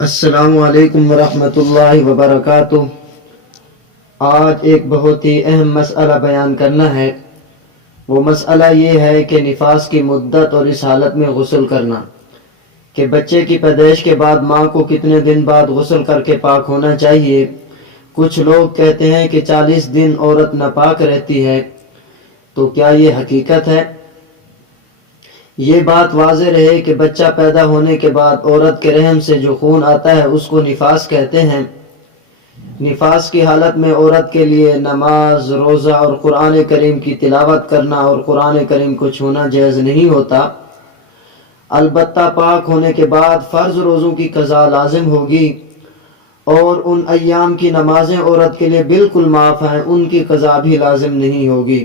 السلام علیکم ورحمۃ اللہ وبرکاتہ۔ آج ایک بہت ہی اہم مسئلہ بیان کرنا ہے۔ وہ مسئلہ یہ ہے کہ نفاس کی مدت اور اس حالت میں غسل کرنا، کہ بچے کی پیدائش کے بعد ماں کو کتنے دن بعد غسل کر کے پاک ہونا چاہیے۔ کچھ لوگ کہتے ہیں کہ 40 دن عورت ناپاک رہتی ہے، تو کیا یہ حقیقت ہے؟ یہ بات واضح رہے کہ بچہ پیدا ہونے کے بعد عورت کے رحم سے جو خون آتا ہے اس کو نفاس کہتے ہیں۔ نفاس کی حالت میں عورت کے لیے نماز، روزہ اور قرآن کریم کی تلاوت کرنا اور قرآن کریم کو چھونا جائز نہیں ہوتا۔ البتہ پاک ہونے کے بعد فرض روزوں کی قضا لازم ہوگی، اور ان ایام کی نمازیں عورت کے لیے بالکل معاف ہیں، ان کی قضا بھی لازم نہیں ہوگی۔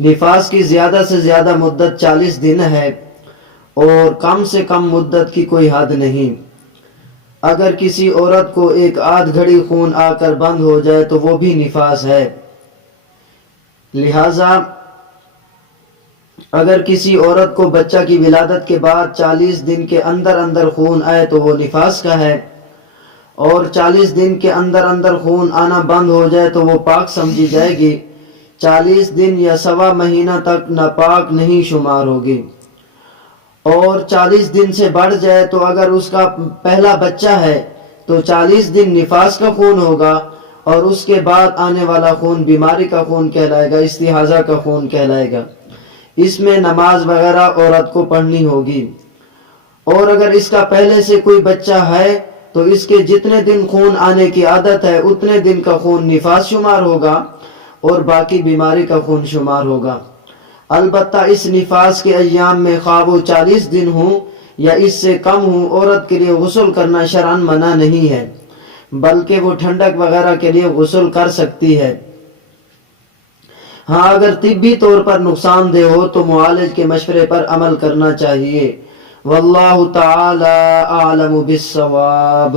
نفاس کی زیادہ سے زیادہ مدت 40 دن ہے، اور کم سے کم مدت کی کوئی حد نہیں۔ اگر کسی عورت کو ایک آدھ گھڑی خون آ کر بند ہو جائے تو وہ بھی نفاس ہے۔ لہذا اگر کسی عورت کو بچہ کی ولادت کے بعد 40 دن کے اندر اندر خون آئے تو وہ نفاس کا ہے، اور 40 دن کے اندر اندر خون آنا بند ہو جائے تو وہ پاک سمجھی جائے گی۔ 40 دن یا سوا مہینہ تک ناپاک نہیں شمار ہوگی، اور 40 دن سے بڑھ جائے تو اگر اس کا پہلا بچہ ہے تو 40 دن نفاس کا خون ہوگا، اور اس کے بعد آنے والا خون بیماری کا خون کہلائے گا، استحاضہ کا خون کہلائے گا۔ اس میں نماز وغیرہ عورت کو پڑھنی ہوگی۔ اور اگر اس کا پہلے سے کوئی بچہ ہے تو اس کے جتنے دن خون آنے کی عادت ہے اتنے دن کا خون نفاس شمار ہوگا، اور باقی بیماری کا خون شمار ہوگا۔ البتہ اس نفاس کے ایام میں خواہ وہ 40 دن ہوں یا اس سے کم ہوں، عورت کے لیے غسل کرنا شرعاً منع نہیں ہے، بلکہ وہ ٹھنڈک وغیرہ کے لیے غسل کر سکتی ہے۔ ہاں، اگر طبی طور پر نقصان دہ ہو تو معالج کے مشورے پر عمل کرنا چاہیے۔ واللہ تعالی اعلم بالصواب۔